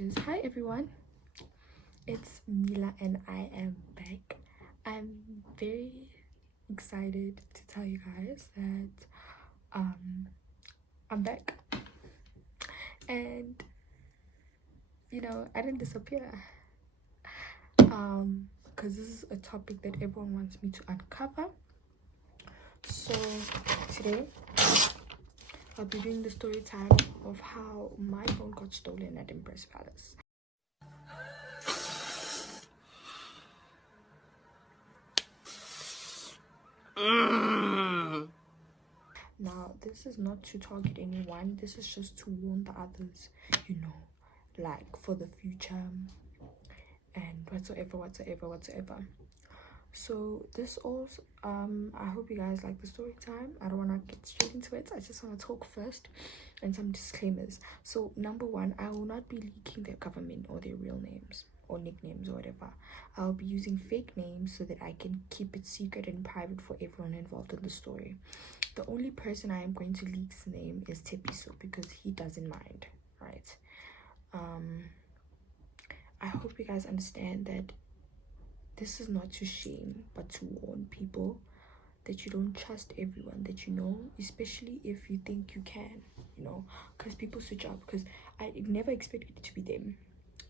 is hi everyone, it's Mila and I am back. I'm very excited to tell you guys that I'm back, and I didn't disappear because this is a topic that everyone wants me to uncover. So today I'll be doing the story time of how my phone got stolen at Empress Palace. Now, this is not to target anyone, this is just to warn the others, like for the future and whatsoever. So this also, I hope you guys like the story time. I don't want to get straight into it. I just want to talk first and some disclaimers. So number one, I will not be leaking their government or their real names or nicknames or whatever. I'll be using fake names so that I can keep it secret and private for everyone involved in the story. The only person I am going to leak his name is Tepiso because he doesn't mind, right? I hope you guys understand that this is not to shame but to warn people that you don't trust everyone that you know, especially if you think you can, because people switch up. Because I never expected it to be them,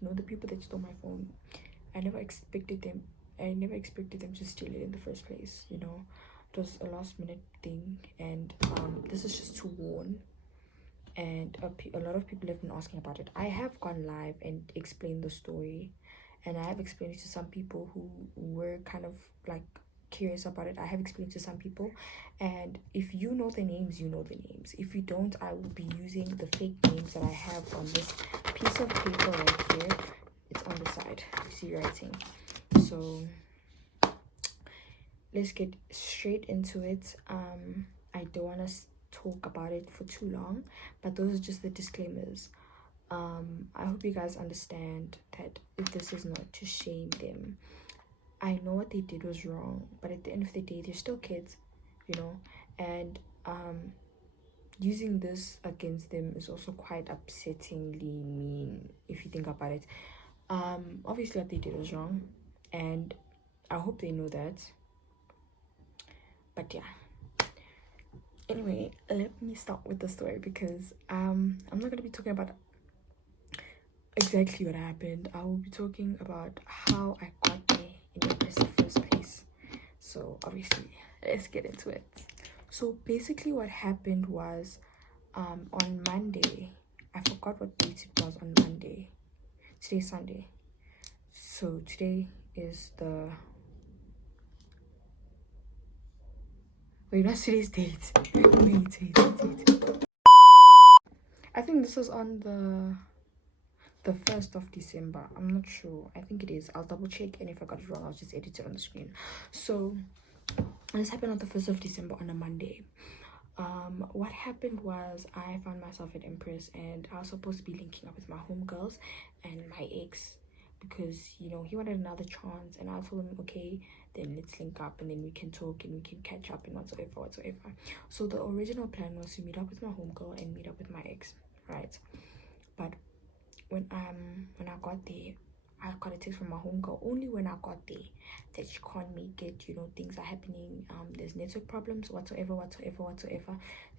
the people that stole my phone. I never expected them to steal it in the first place. It was a last minute thing, and this is just to warn. And a lot of people have been asking about it. I have gone live and explained the story, and I have explained it to some people who were kind of like curious about it. I have explained to some people, and if you know the names, you know the names. If you don't, I will be using the fake names that I have on this piece of paper right here. It's on the side, you see writing. So let's get straight into it. I don't want to talk about it for too long, but those are just the disclaimers. I hope you guys understand that this is not to shame them. I know what they did was wrong, but at the end of the day, they're still kids, and using this against them is also quite upsettingly mean if you think about it. Obviously what they did was wrong, and I hope they know that. But yeah, anyway, let me start with the story because I'm not going to be talking about exactly what happened. I will be talking about how I got there in the first place. So obviously, let's get into it. So basically what happened was on Monday, I forgot what date it was on Monday. Today's Sunday. So today is the... Wait, not today's date. Wait. I think this was on the 1st of December. I'm not sure. I think it is. I'll double check, and if I got it wrong, I'll just edit it on the screen. So this happened on the 1st of December on a Monday. What happened was I found myself at Empress, and I was supposed to be linking up with my homegirls and my ex because he wanted another chance, and I told him, okay, then let's link up and then we can talk and we can catch up and whatsoever. So the original plan was to meet up with my homegirl and meet up with my ex, right? But when I got there, I got a text from my homegirl only when I got there that she can't make it, things are happening, there's network problems, whatsoever.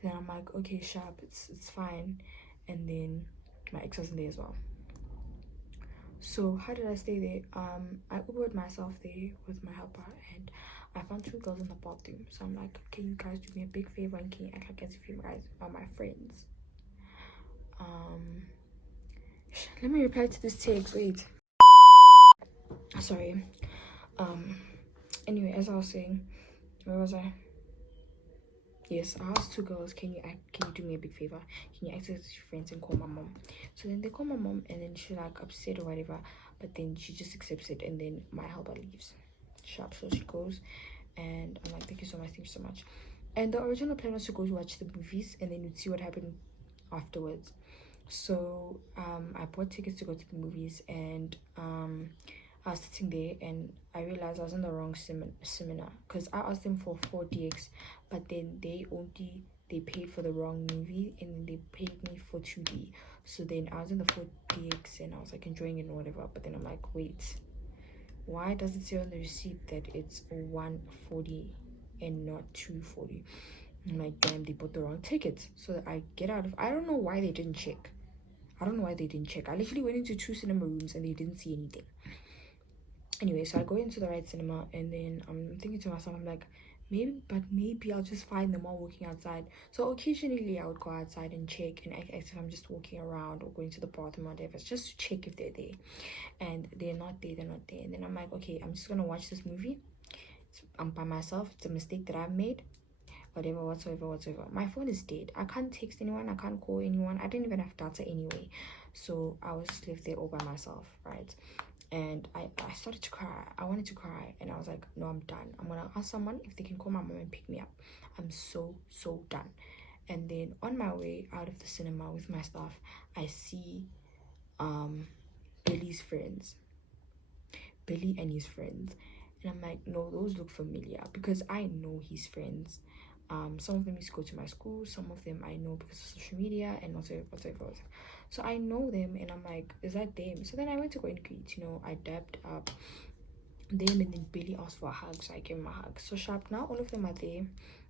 Then I'm like, okay, sharp, it's fine. And then my ex wasn't there as well. So how did I stay there? I Ubered myself there with my helper, and I found 2 girls in the bathroom. So I'm like, can you guys do me a big favor and can you act like as if you guys are my friends? Let me reply to this text. Wait. Sorry. Anyway, as I was saying, where was I? Yes, I asked 2 girls, can you do me a big favor? Can you access your friends and call my mom? So then they call my mom, and then she's like upset or whatever, but then she just accepts it, and then my helper leaves. Sharp, so she goes, and I'm like, thank you so much. And the original plan was to go to watch the movies, and then we'd see what happened afterwards. So I bought tickets to go to the movies, and I was sitting there and I realized I was in the wrong seminar because I asked them for 4DX, but then they they paid for the wrong movie and then they paid me for 2D. So then I was in the 4DX and I was like enjoying it and whatever, but then I'm like, wait, why does it say on the receipt that it's 140 and not 240? I'm like, damn, they bought the wrong tickets. So I get out of, I don't know why they didn't check. I literally went into 2 cinema rooms and they didn't see anything. Anyway, so I go into the right cinema and then I'm thinking to myself, I'm like, maybe I'll just find them while walking outside. So occasionally I would go outside and check and act as if I'm just walking around or going to the bathroom or whatever, just to check if they're there. And they're not there. And then I'm like, okay, I'm just gonna watch this movie. I'm by myself. It's a mistake that I've made. Whatsoever. My phone is dead. I can't text anyone. I can't call anyone. I didn't even have data anyway. So I was just left there all by myself, right? And I started to cry. I wanted to cry. And I was like, no, I'm done. I'm going to ask someone if they can call my mom and pick me up. I'm so done. And then on my way out of the cinema with my stuff, I see Billy and his friends. And I'm like, no, those look familiar because I know his friends. Some of them used to go to my school, some of them I know because of social media and whatever. So I know them and I'm like, is that them? So then I went to go and greet, I dabbed up them and then Billy asked for a hug, so I gave him a hug. So sharp, now all of them are there.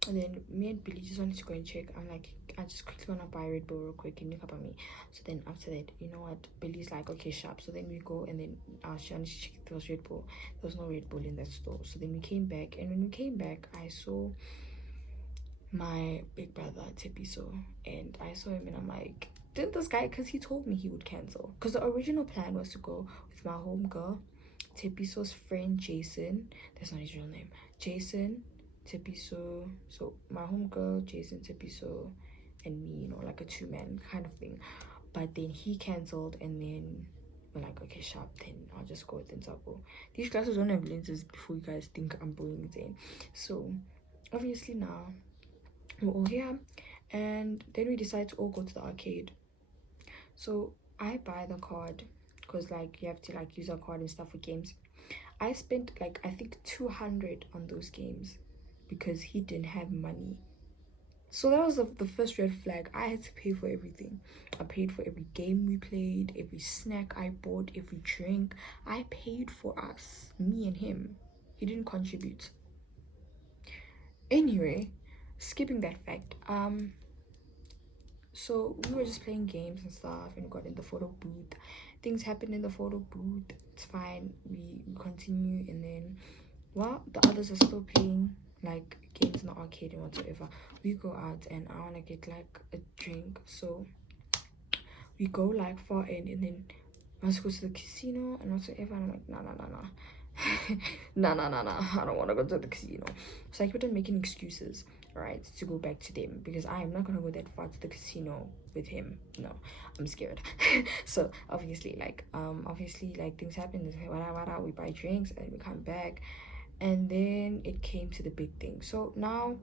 And then me and Billy just wanted to go and check. I'm like, I just quickly want to buy Red Bull real quick and make up on me. So then after that, you know what, Billy's like, okay, sharp. So then we go and then she wanted to check if there was Red Bull. There was no Red Bull in that store. So then we came back, and when we came back, I saw my big brother Tepiso, and I saw him and I'm like, didn't this guy, because he told me he would cancel, because the original plan was to go with my home girl Tepiso's friend Jason, that's not his real name, Jason, Tepiso, so my home girl Jason, Tepiso, and me, like a 2-man kind of thing. But then he cancelled, and then we're like, okay, sharp, then I'll just go with Ntsako. These classes don't have lenses before you guys think I'm going insane. So obviously now we're all here, and then we decide to all go to the arcade. So I buy the card because you have to use a card and stuff for games. I spent I think 200 on those games because he didn't have money. So that was the first red flag. I had to pay for everything. I paid for every game we played, every snack I bought, every drink. I paid for us, me and him. He didn't contribute. Anyway, skipping that fact, so we were just playing games and stuff, and we got in the photo booth. Things happened in the photo booth. It's fine. We continue, and then while the others are still playing games in the arcade and whatsoever, we go out and I want to get a drink. So we go far in, and then let's go to the casino and whatsoever, and I'm like, nah. I don't want to go to the casino. So I kept on making excuses, right, to go back to them, because I am not gonna go that far to the casino with him. No, I'm scared. So obviously things happen. We buy drinks and we come back, and then it came to the big thing. So now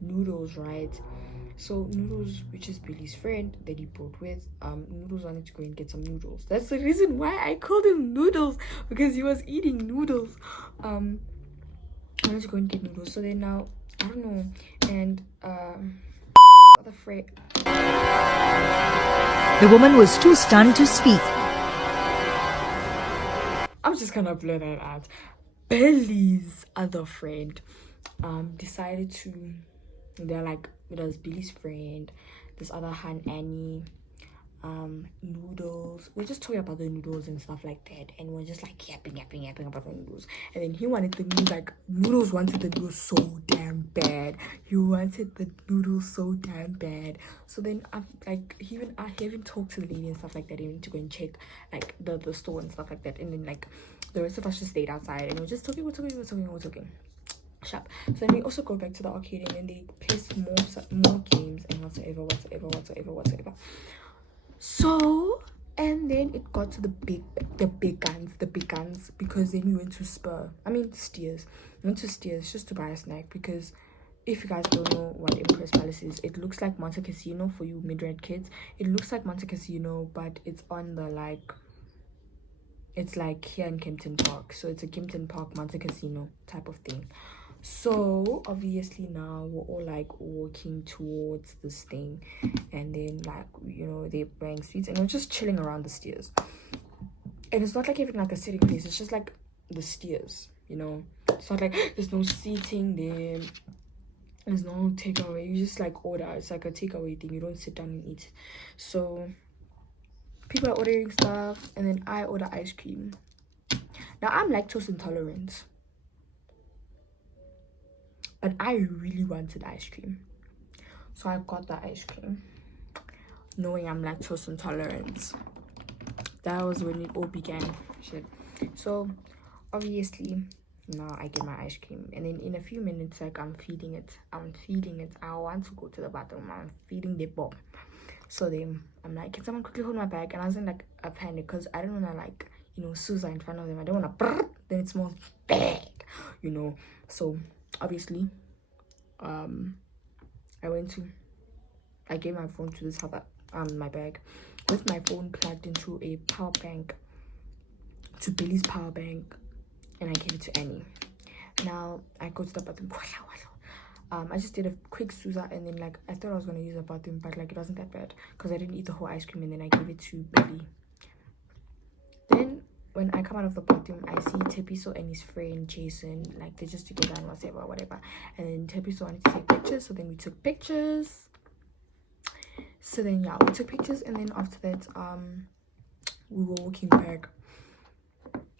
Noodles, right? So Noodles, which is Billy's friend that he brought with, Noodles wanted to go and get some noodles. That's the reason why I called him Noodles, because he was eating noodles. I wanted to go and get noodles. So then now, I don't know, and the friend, the woman was too stunned to speak. I'm just gonna blur that out. Billy's other friend decided to, they're it was Billy's friend, this other hand, Annie, Noodles. We're just talking about the noodles and stuff like that, and we're just yapping about the noodles. And then he wanted the noodles, Noodles wanted the noodles so damn bad. So then he even talked to the lady and stuff like that, even to go and check the store and stuff like that. And then the rest of us just stayed outside and we're just talking. Sharp. So then we also go back to the arcade, and then they place more games and whatsoever. So, and then it got to the big guns, because then we went to Steers. We went to Steers just to buy a snack, because if you guys don't know what Empress Palace is, it looks like Monte Casino for you mid-range kids. It looks like Monte Casino, but it's on the it's here in Kempton Park. So it's a Kempton Park Monte Casino type of thing. So obviously now we're all like walking towards this thing, and then like they're buying sweets and we're just chilling around the stairs. And it's not like even like a sitting place, it's just like the stairs, it's not like there's no seating there, there's no takeaway, you just like order. It's like a takeaway thing, you don't sit down and eat. So people are ordering stuff, and then I order ice cream. Now I'm lactose intolerant, but I really wanted ice cream, so I got the ice cream knowing I'm lactose intolerant. That was when it all began. Shit. So obviously now I get my ice cream, and then in a few minutes, like I'm feeding it. I want to go to the bathroom. I'm feeding the bomb. So then I'm like, can someone quickly hold my bag? And I was in like a panic because I don't want to like Susan in front of them. I don't want to then it smells bad, So obviously I gave my phone to this other my bag with my phone plugged into a power bank, to Billy's power bank, and I gave it to Annie. Now I go to the bathroom. I just did a quick Suza, and then like I thought I was gonna use the bathroom, but like it wasn't that bad because I didn't eat the whole ice cream, and then I gave it to Billy. Then when I come out of the bathroom, I see Tepiso and his friend Jason, like they're just together and whatever. And then Tepiso wanted to take pictures, so then we took pictures. So then yeah, we took pictures, and then after that, we were walking back.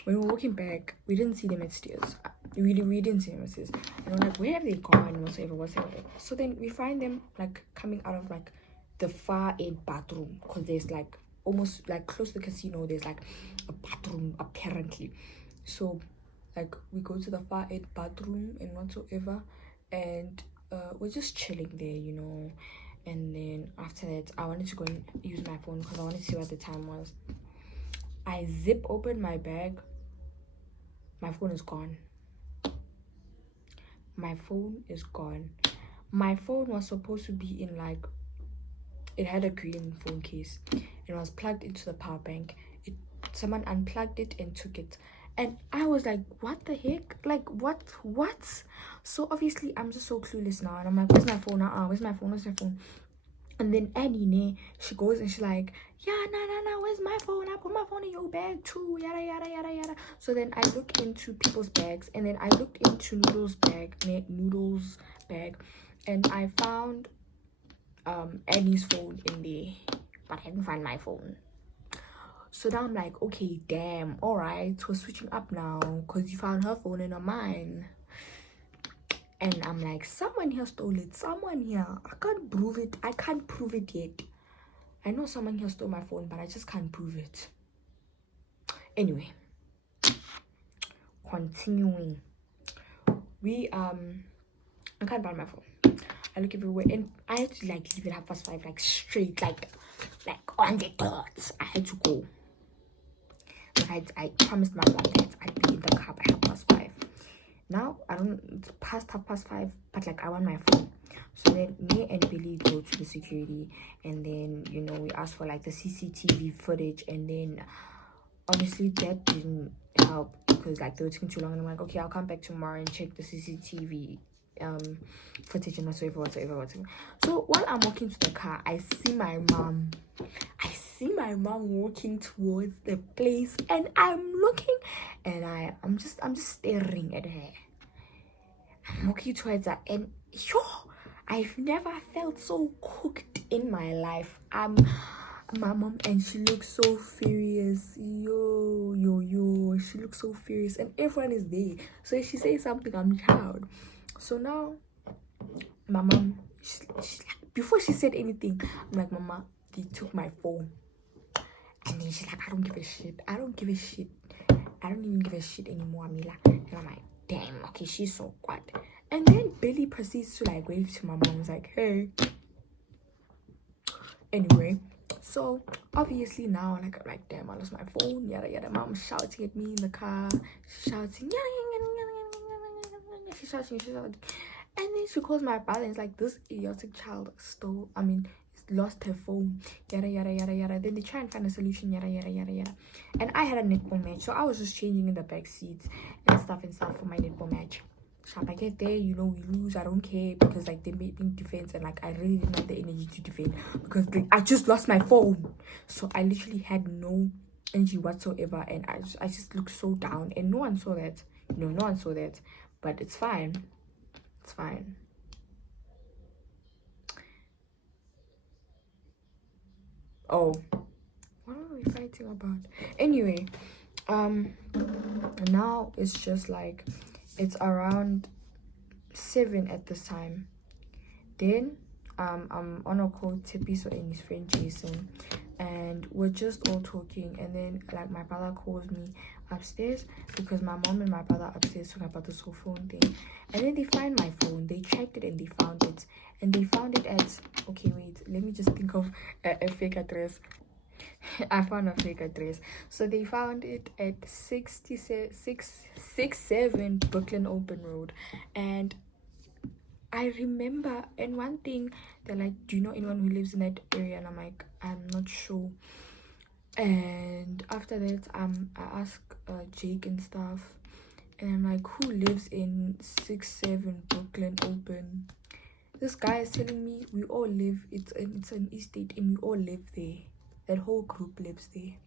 When we were walking back, we didn't see them at stairs. We didn't see them at stairs. And we're like, where have they gone? Whatsoever. So then we find them like coming out of like the far end bathroom, because there's like almost like close to the casino, there's like a bathroom apparently. So like we go to the far end bathroom and whatsoever, and we're just chilling there, And then after that, I wanted to go and use my phone because I wanted to see what the time was. I zip open my bag. My phone is gone. My phone is gone. My phone was supposed to be in like, it had a green phone case. It was plugged into the power bank. Someone unplugged it and took it. And I was like, what the heck? Like, what? So obviously, I'm just so clueless now. And I'm like, where's my phone? Where's my phone? And then Annie, she goes and she's like, yeah, nah, where's my phone? I put my phone in your bag too, yada, yada, yada, yada. So then I look into people's bags, and then I looked into Noodle's bag, and I found Annie's phone in there, but I didn't find my phone. So now I'm like, okay, damn, all right, we're switching up now, because you found her phone and not mine. And I'm like, someone here stole it. Someone here. I can't prove it yet. I know someone here stole my phone, but I just can't prove it. Anyway, continuing. I can't find my phone. I look everywhere, and I had to like leave it at 5:30, like straight, like on the dot. I had to go. But I promised my mom that I'd be in the car by 5:30. Now it's past 5:30, but like I want my phone. So then me and Billy go to the security, and then we ask for like the CCTV footage, and then honestly that didn't help because like they were taking too long, and I'm like, okay, I'll come back tomorrow and check the CCTV footage and whatsoever. So while I'm walking to the car, I see my mom walking towards the place, and I'm looking, and I'm just staring at her. I'm walking towards her, and I've never felt so cooked in my life. My mom, and she looks so furious. She looks so furious, and everyone is there. So if she says something, I'm proud. So now my mom, she's like, before she said anything, I'm like, Mama, they took my phone. And then she's like, I don't give a shit. I don't even give a shit anymore, Amila. And I'm like, damn, okay, she's so quiet. And then Billy proceeds to like wave to my mom. He's like, hey. Anyway, so obviously now like damn, I lost my phone, yada yada. Mom shouting at me in the car. She's shouting, she's shouting. And then she calls my brother and it's like, this idiotic child lost her phone, yada yada yada yada. Then they try and find a solution, yada yada yada yada. And I had a netball match, so I was just changing in the back seats and stuff for my netball match. Sharp, I get there, you know, we lose, I don't care, because like they made me defense, and like I really didn't have the energy to defend because like, I just lost my phone. So I literally had no energy whatsoever, and I just looked so down, and no one saw that, you know, no one saw that, but it's fine. It's fine. Oh, what are we fighting about? Anyway, now it's just like it's around 7 at this time. Then I'm on a call Tipiso and his friend Jason, and we're just all talking, and then like my brother calls me upstairs because my mom and my brother upstairs talking about this whole phone thing, and then they find my phone, they checked it and they found it, and they found it at, okay, wait, let me just think of a fake address. I found a fake address. So they found it at 667 Brooklyn Open Road. And I remember, and one thing, they're like, do you know anyone who lives in that area? And I'm like, I'm not sure. And after that, I ask Jake and stuff, and I'm like, who lives in 67 Brooklyn Open? This guy is telling me we all live, it's an estate, and we all live there. That whole group lives there.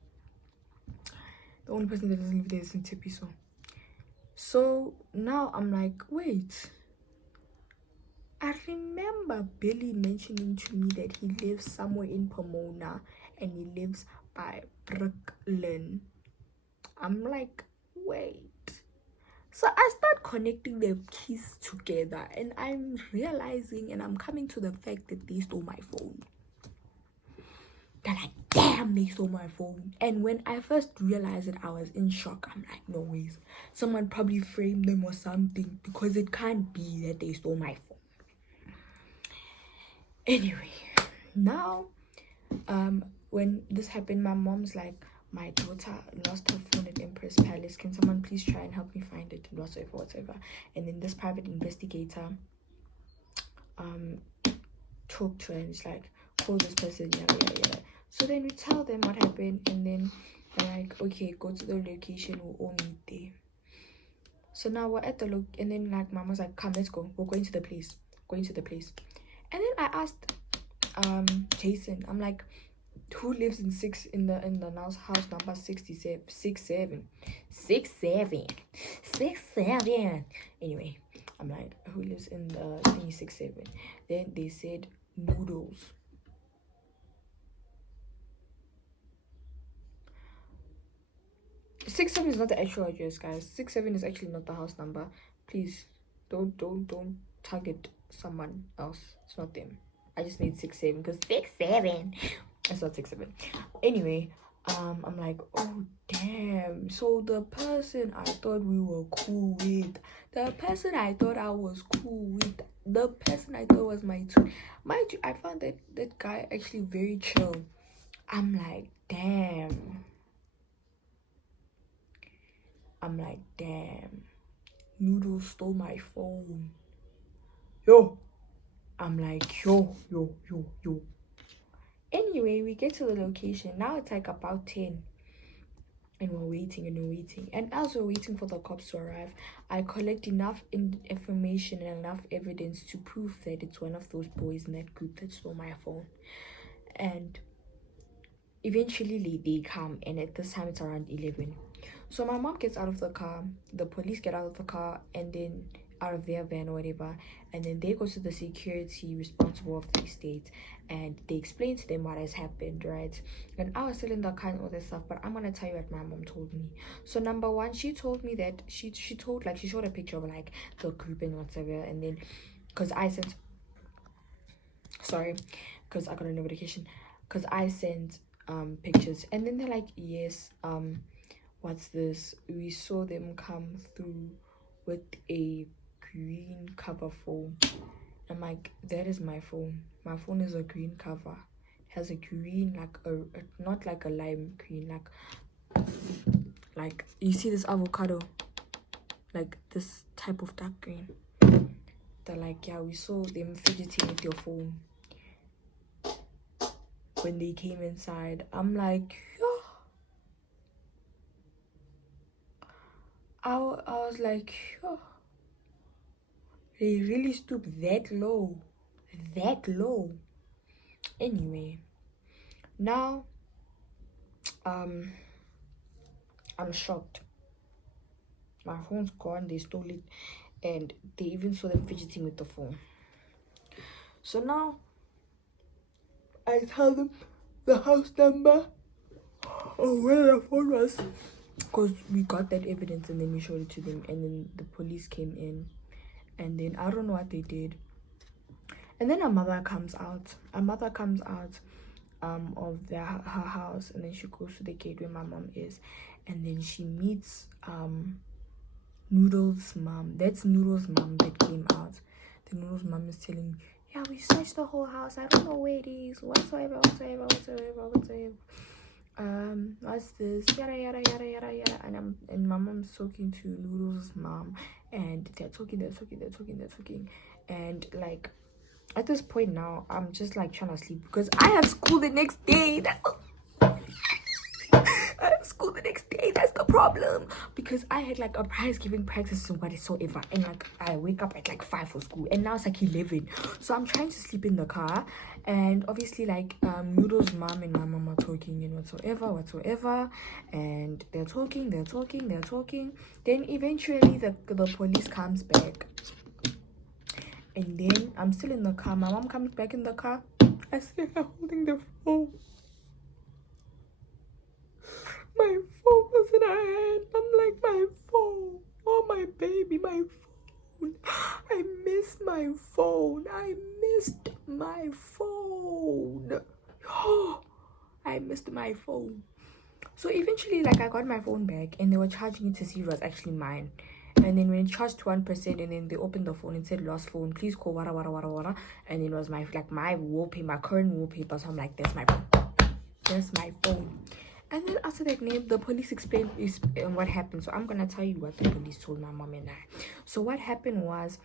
The only person that doesn't live there is in Tipiso. So now I'm like, wait, I remember Billy mentioning to me that he lives somewhere in Pomona and he lives by Brooklyn. I'm like, wait. So I start connecting the keys together, and I'm realizing, and I'm coming to the fact that they stole my phone. They're like, damn, they stole my phone. And when I first realized it, I was in shock. I'm like, no ways. Someone probably framed them or something, because it can't be that they stole my phone. Anyway, now, when this happened, my mom's like, my daughter lost her phone at Empress Palace. Can someone please try and help me find it? And whatsoever. And then this private investigator talked to her, and it's like, call this person, yeah. So then we tell them what happened, and then they're like, okay, go to the location, we'll all meet there. So now we're at the and then like mom was like, come, let's go, we're going to the place. And then I asked Jason, I'm like, who lives in the house number 67? Anyway, I'm like, who lives in the thingy 67? Then they said Noodles. Six seven is not the actual address, guys. 67 is actually not the house number. Please don't target someone else. It's not them. I just made 67 because 67. It's not 67. Anyway, I'm like, oh damn. So the person I thought we were cool with, the person I thought I was cool with, the person I thought was my twin. Mind you, I found that guy actually very chill. I'm like, damn. Noodles stole my phone. Yo. I'm like, yo. Anyway, we get to the location. Now it's like about 10. And we're waiting. And as we're waiting for the cops to arrive, I collect enough information and enough evidence to prove that it's one of those boys in that group that stole my phone. And eventually they come, and at this time it's around 11. So my mom gets out of the car, the police get out of the car, and then out of their van or whatever, and then they go to the security responsible of the estate, and they explain to them what has happened, right? And I was still in the car and all that stuff, but I'm gonna tell you what my mom told me. So number one, she told me that she showed a picture of like the group and whatever, and then because I got a notification because I sent pictures, and then they're like, yes, what's this? We saw them come through with a green cover phone. I'm like, that is my phone. My phone is a green cover. It has a green, like not like a lime green, like you see this avocado, like this type of dark green. They're like, yeah, we saw them fidgeting with your phone when they came inside. I'm like, I was like, They really stoop that low. That low. Anyway, now I'm shocked. My phone's gone, they stole it, and they even saw them fidgeting with the phone. So now I tell them the house number or where the phone was, because we got that evidence and then we showed it to them, and then the police came in, and then I don't know what they did. And then her mother comes out of her house, and then she goes to the gate where my mom is, and then she meets Noodle's mom. That's Noodle's mom that came out. The Noodle's mom is telling me, yeah, we searched the whole house, I don't know where it is, whatsoever. What's this, yada yada yada yada yada. And my mom's talking to Noodle's mom, and they're talking, and like at this point now I'm just like trying to sleep because I have school the next day. I have school the next day. That's the problem, because I had like a prize giving practice or whatsoever, and like I wake up at like 5 for school, and now it's like 11. So I'm trying to sleep in the car, and obviously like Noodle's mom and my mom are talking and whatsoever, and they're talking. Then eventually the police comes back, and then I'm still in the car. My mom comes back in the car. I see her holding the phone. My phone was in her hand. I'm like, my phone. Oh, my baby, my phone. I missed my phone. I missed my phone. Oh, I missed my phone. So eventually, like, I got my phone back, and they were charging it to see it was actually mine. And then when it charged to 1%, and then they opened the phone and said lost phone, please call wara. And it was my wallpaper, my current wallpaper. So I'm like, that's my phone. That's my phone. And then after that name, the police explained what happened. So I'm gonna tell you what the police told my mom and I. So what happened was,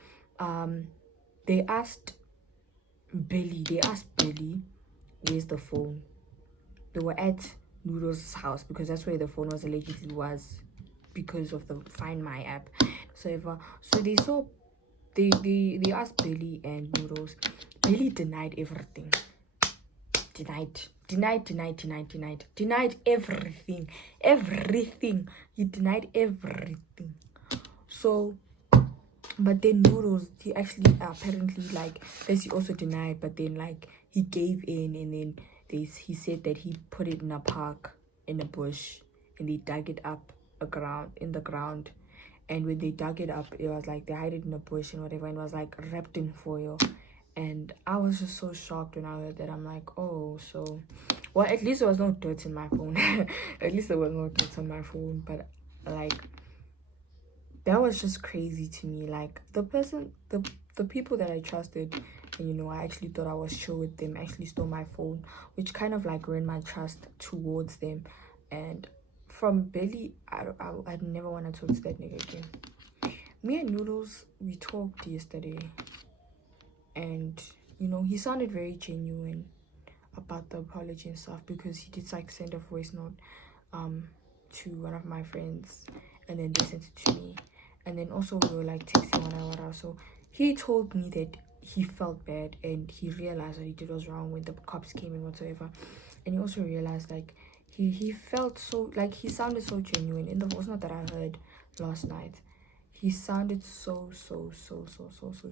they asked Billy, where's the phone? They were at Noodle's house because that's where the phone was allegedly was, because of the Find My app. So they asked Billy and Noodles. Billy denied everything. Denied everything. He denied everything. So, but then Noodles, he actually apparently like this, he also denied, but then like he gave in, and then he said that he put it in a park in a bush, and they dug it up in the ground, and when they dug it up, it was like they hid it in a bush and whatever, and it was like wrapped in foil. And I was just so shocked when I heard that. I'm like, oh, so, well, at least there was no dirt in my phone. At least there was no dirt on my phone. But like, that was just crazy to me. Like, the people that I trusted, and I actually thought I was sure with them, actually stole my phone, which kind of like ruined my trust towards them. And from Billy, I'd never want to talk to that nigga again. Me and Noodles, we talked yesterday, and he sounded very genuine about the apology and stuff, because he did like send a voice note to one of my friends, and then they sent it to me, and then also we were like texting whatever. So he told me that he felt bad, and he realized that he did was wrong when the cops came in whatsoever, and he also realized like he felt so, like, he sounded so genuine in the voice note that I heard last night. He sounded so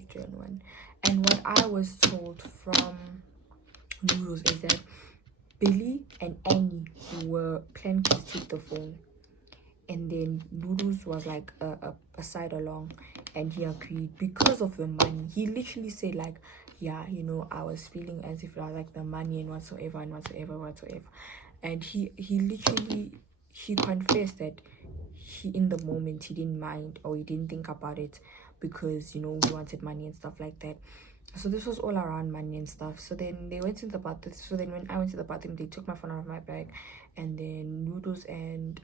genuine. And what I was told from Noodles is that Billy and Annie were planning to take the phone, and then Noodles was like a side along, and he agreed because of the money. He literally said like, yeah, I was feeling as if it was like the money and whatsoever. And he literally, he confessed that in the moment he didn't mind, or he didn't think about it, because he wanted money and stuff like that. So this was all around money and stuff. So then they went into the bathroom. So then when I went to the bathroom, they took my phone out of my bag, and then Noodles and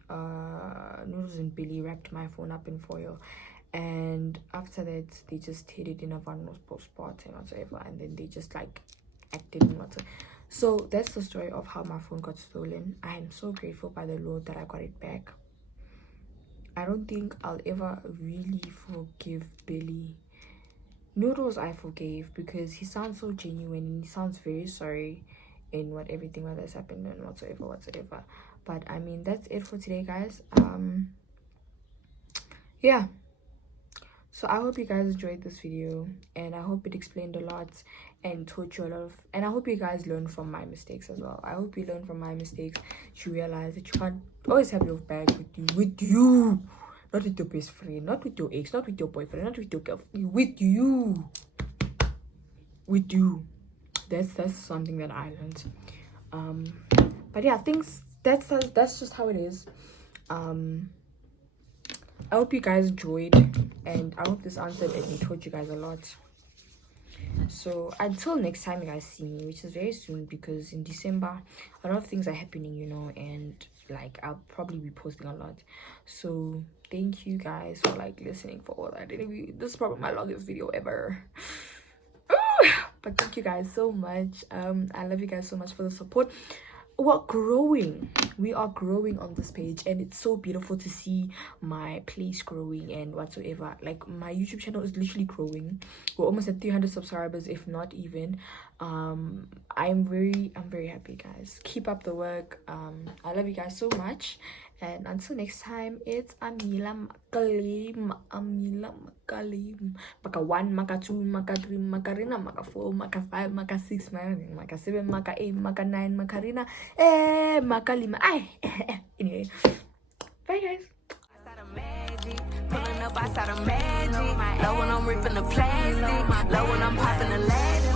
Billy wrapped my phone up in foil, and after that they just hid it in a vulnerable spot and whatsoever, and then they just like acted and whatsoever. So that's the story of how my phone got stolen. I am so grateful by the Lord that I got it back. I don't think I'll ever really forgive Billy Noodles I forgave because he sounds so genuine and he sounds very sorry in what everything that has happened and whatsoever. But I mean, that's it for today, guys. Yeah. So I hope you guys enjoyed this video, and I hope it explained a lot and taught you a lot of, and I hope you guys learn from my mistakes as well. I hope you learn from my mistakes. You realize that you can't always have your bag with you, not with your best friend, not with your ex, not with your boyfriend, not with your girlfriend, with you. That's something that I learned. But yeah, things that's just how it is. I hope you guys enjoyed, and I hope this answered and taught you guys a lot. So until next time you guys see me, which is very soon, because in December a lot of things are happening, you know, and like I'll probably be posting a lot. So thank you guys for like listening for all that. This is probably my longest video ever. But thank you guys so much. I love you guys so much for the support. We are growing on this page, and it's so beautiful to see my place growing and whatsoever. Like, my YouTube channel is literally growing. We're almost at 300 subscribers, if not even. I'm very happy, guys. Keep up the work. I love you guys so much, and until next time, it's Amila Makalim. Maka 1, maka 2, maka 3, maka Rina, maka 4, maka 5, maka 6, maka 7, maka 8, maka 9, maka Rina, maka 5. Anyway, bye guys. Pulling up outside of magic. Low when I'm ripping the plastic. Low when I'm popping the last.